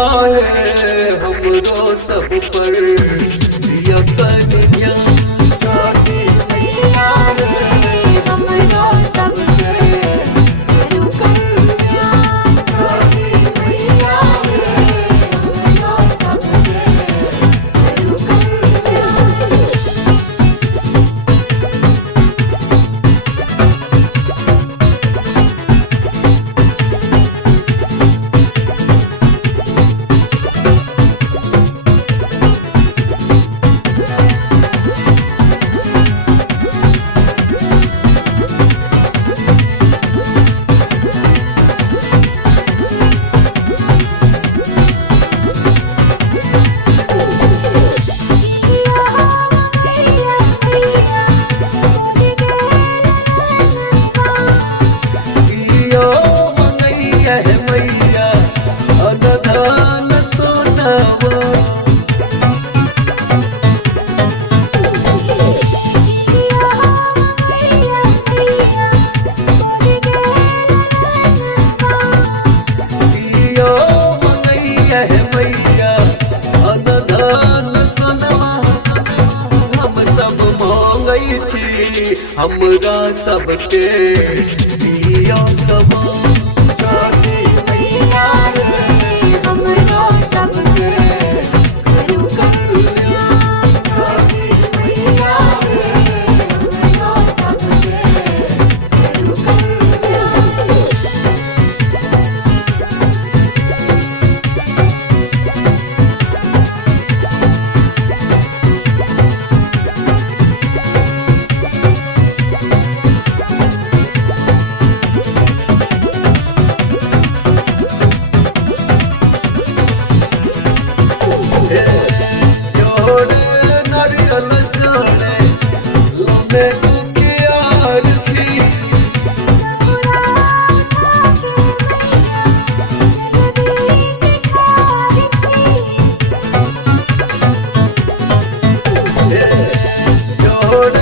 है हमरो सब पर दिया कन्या छठी मैया है हमरो सब पे करू कन्या छठी मैया है हमरो सब पे करू कन्या। हमरा सबके दिया सब छठी मैया रे हमरा सबके करू कन्या छठी मैया रे हमरा सबके करू कन्या। Lord